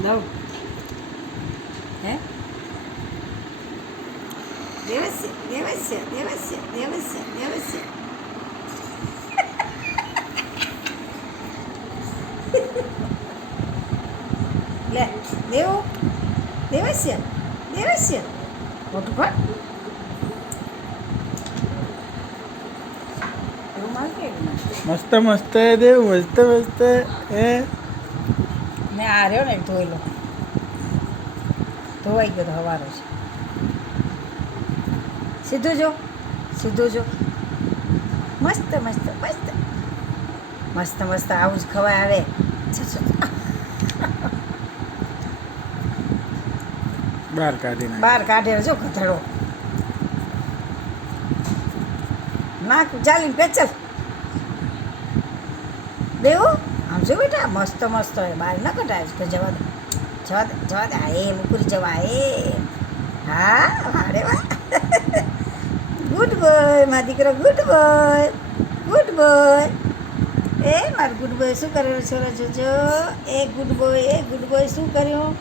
લઉં હે દેવસ્ય દેવસ્ય દેવસ્ય દેવસ્ય દેવસ્ય લે દેવું દેવસ્ય દેવસ્ય મોટું પણ એવું માર કે મસ્ત મસ્ત હે દેવ મસ્ત મસ્ત હે મેં આ રહ્યો ને ધોઈ લો ધોવાઈ ગયો તો હવારો છે સીધું જો મસ્ત મસ્ત મસ્ત મસ્ત મસ્ત આવું જ ખવાય આવે બહાર કાઢી નાખ બહાર કાઢે જો ગધેડો નાક ચાલીને પેચલ દેવું આમ જો બેટા મસ્ત મસ્ત હોય બહાર ન કઢાય તો જવા દે હા એ મુકુરી જવા એ હા વારે વાહ ગુડ બોય મારા દીકરો ગુડ બોય એ મારું ગુડ બોય શું કર્યું છોરા જોજો એ ગુડ બોય શું કર્યું